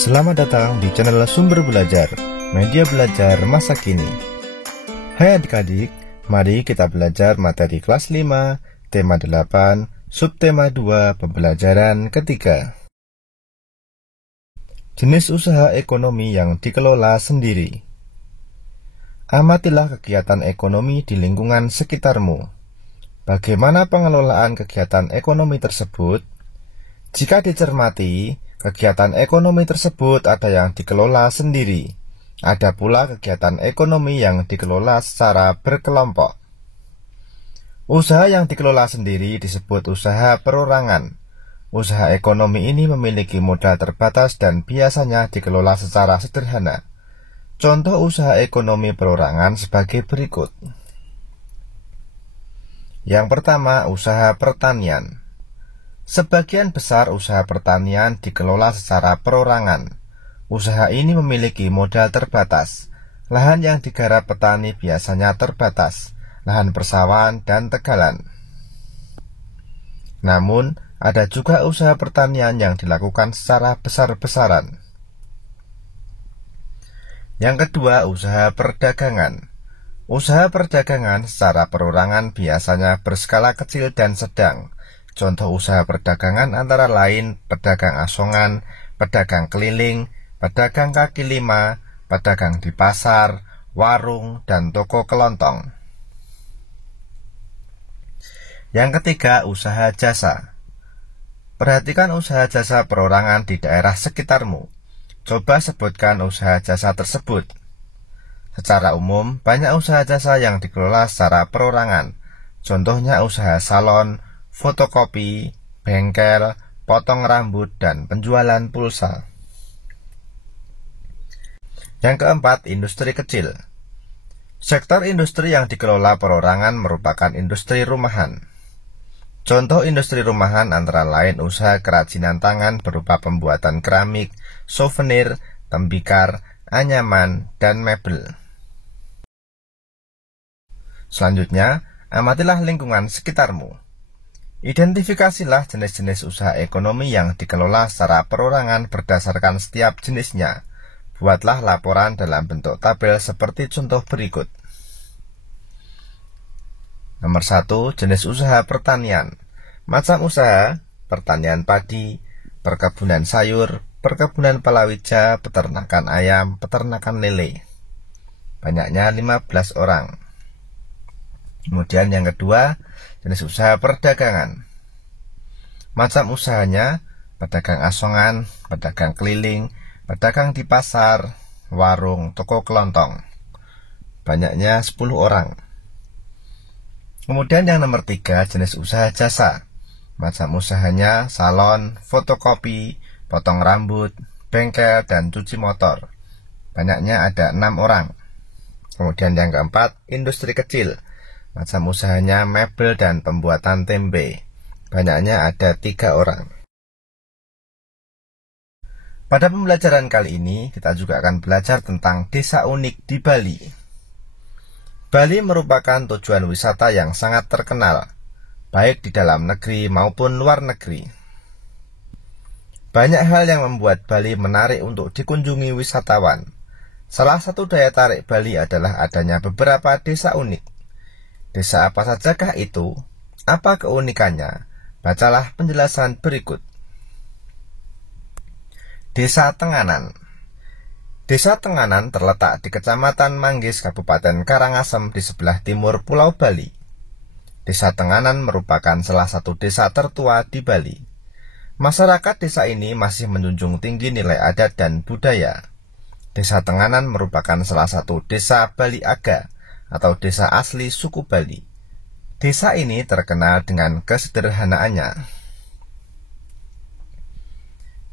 Selamat datang di channel Sumber Belajar, media belajar masa kini. Hai adik-adik, mari kita belajar materi kelas 5, tema 8, subtema 2, pembelajaran ketiga. Jenis usaha ekonomi yang dikelola sendiri. Amatilah kegiatan ekonomi di lingkungan sekitarmu. Bagaimana pengelolaan kegiatan ekonomi tersebut? Jika dicermati, kegiatan ekonomi tersebut ada yang dikelola sendiri. Ada pula kegiatan ekonomi yang dikelola secara berkelompok. Usaha yang dikelola sendiri disebut usaha perorangan. Usaha ekonomi ini memiliki modal terbatas dan biasanya dikelola secara sederhana. Contoh usaha ekonomi perorangan sebagai berikut. Yang pertama, usaha pertanian. Sebagian besar usaha pertanian dikelola secara perorangan. Usaha ini memiliki modal terbatas. Lahan yang digarap petani biasanya terbatas, lahan persawahan dan tegalan. Namun, ada juga usaha pertanian yang dilakukan secara besar-besaran. Yang kedua, usaha perdagangan. Usaha perdagangan secara perorangan biasanya berskala kecil dan sedang. Contoh usaha perdagangan antara lain pedagang asongan, pedagang keliling, pedagang kaki lima, pedagang di pasar, warung, dan toko kelontong. Yang ketiga, usaha jasa. Perhatikan usaha jasa perorangan di daerah sekitarmu. Coba sebutkan usaha jasa tersebut. Secara umum, banyak usaha jasa yang dikelola secara perorangan. Contohnya usaha salon, fotokopi, bengkel, potong rambut, dan penjualan pulsa. Yang keempat, industri kecil. Sektor industri yang dikelola perorangan merupakan industri rumahan. Contoh industri rumahan antara lain usaha kerajinan tangan berupa pembuatan keramik, souvenir, tembikar, anyaman, dan mebel. Selanjutnya, amatilah lingkungan sekitarmu. Identifikasilah jenis-jenis usaha ekonomi yang dikelola secara perorangan berdasarkan setiap jenisnya. Buatlah laporan dalam bentuk tabel seperti contoh berikut. Nomor 1, jenis usaha pertanian. Macam usaha, pertanian padi, perkebunan sayur, perkebunan palawija, peternakan ayam, peternakan lele. Banyaknya 15 orang. Kemudian yang kedua, jenis usaha perdagangan. Macam usahanya, pedagang asongan, pedagang keliling, pedagang di pasar, warung, toko kelontong. Banyaknya 10 orang. Kemudian yang nomor 3, jenis usaha jasa. Macam usahanya, salon, fotokopi, potong rambut, bengkel, dan cuci motor. Banyaknya ada 6 orang. Kemudian yang keempat, industri kecil. Macam usahanya mebel dan pembuatan tempe. Banyaknya ada 3 orang. Pada pembelajaran kali ini, kita juga akan belajar tentang desa unik di Bali. Bali merupakan tujuan wisata yang sangat terkenal, baik di dalam negeri maupun luar negeri. Banyak hal yang membuat Bali menarik untuk dikunjungi wisatawan. Salah satu daya tarik Bali adalah adanya beberapa desa unik. Desa apa sajakah itu? Apa keunikannya? Bacalah penjelasan berikut. Desa Tenganan. Desa Tenganan terletak di Kecamatan Manggis, Kabupaten Karangasem di sebelah timur Pulau Bali. Desa Tenganan merupakan salah satu desa tertua di Bali. Masyarakat desa ini masih menjunjung tinggi nilai adat dan budaya. Desa Tenganan merupakan salah satu desa Bali Aga, atau desa asli suku Bali. Desa ini terkenal dengan kesederhanaannya.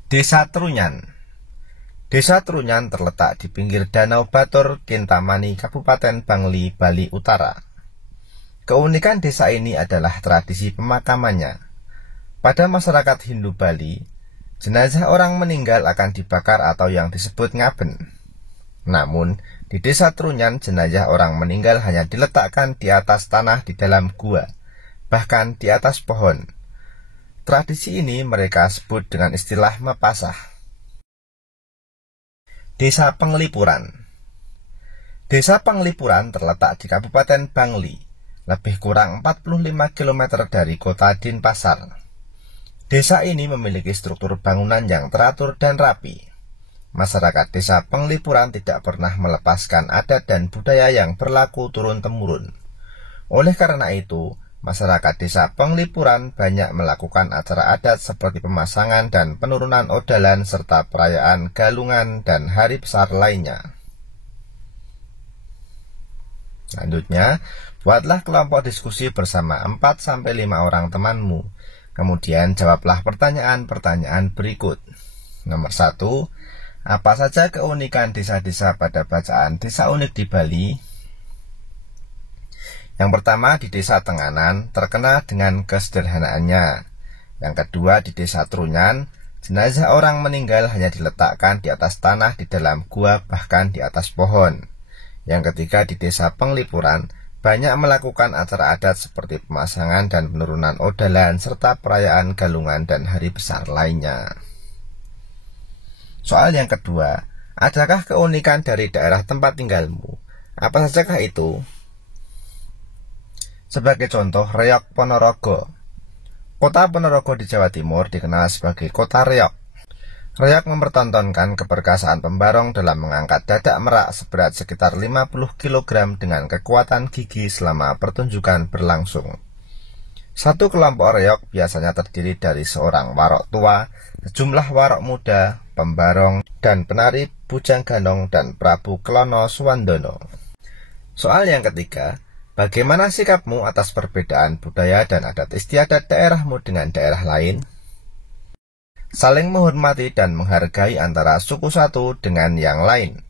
Desa Trunyan. Desa Trunyan terletak di pinggir Danau Batur, Kintamani, Kabupaten Bangli, Bali Utara. Keunikan desa ini adalah tradisi pemakamannya. Pada masyarakat Hindu Bali, jenazah orang meninggal akan dibakar atau yang disebut ngaben. Namun, di desa Trunyan, jenazah orang meninggal hanya diletakkan di atas tanah di dalam gua, bahkan di atas pohon. Tradisi ini mereka sebut dengan istilah mapasah. Desa Penglipuran. Desa Penglipuran terletak di Kabupaten Bangli, lebih kurang 45 km dari kota Denpasar. Desa ini memiliki struktur bangunan yang teratur dan rapi. Masyarakat desa Penglipuran tidak pernah melepaskan adat dan budaya yang berlaku turun-temurun. Oleh karena itu, masyarakat desa Penglipuran banyak melakukan acara adat seperti pemasangan dan penurunan odalan serta perayaan galungan dan hari besar lainnya. Selanjutnya, buatlah kelompok diskusi bersama 4-5 orang temanmu. Kemudian jawablah pertanyaan-pertanyaan berikut. Nomor 1. Apa saja keunikan desa-desa pada bacaan Desa Unik di Bali? Yang pertama, di Desa Tenganan terkenal dengan kesederhanaannya. Yang kedua, di Desa Trunyan, jenazah orang meninggal hanya diletakkan di atas tanah di dalam gua bahkan di atas pohon. Yang ketiga, di Desa Penglipuran banyak melakukan acara adat seperti pemasangan dan penurunan odalan serta perayaan galungan dan hari besar lainnya. Soal yang kedua, adakah keunikan dari daerah tempat tinggalmu? Apa sajakah itu? Sebagai contoh, Reok Ponorogo. Kota Ponorogo di Jawa Timur dikenal sebagai kota reok. Reok mempertontonkan keperkasaan pembarong dalam mengangkat dadak merak seberat sekitar 50 kg dengan kekuatan gigi selama pertunjukan berlangsung. Satu kelompok reok biasanya terdiri dari seorang warok tua, sejumlah warok muda, pembarong, dan penari Bujang Ganong dan Prabu Klono Suwandono. Soal yang ketiga, bagaimana sikapmu atas perbedaan budaya dan adat istiadat daerahmu dengan daerah lain? Saling menghormati dan menghargai antara suku satu dengan yang lain.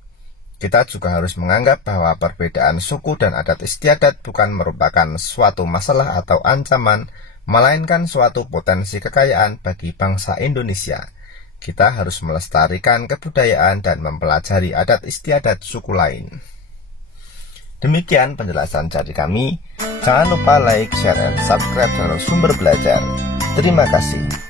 Kita juga harus menganggap bahwa perbedaan suku dan adat istiadat bukan merupakan suatu masalah atau ancaman, melainkan suatu potensi kekayaan bagi bangsa Indonesia. Kita harus melestarikan kebudayaan dan mempelajari adat istiadat suku lain. Demikian penjelasan dari kami. Jangan lupa like, share, dan subscribe channel Sumber Belajar. Terima kasih.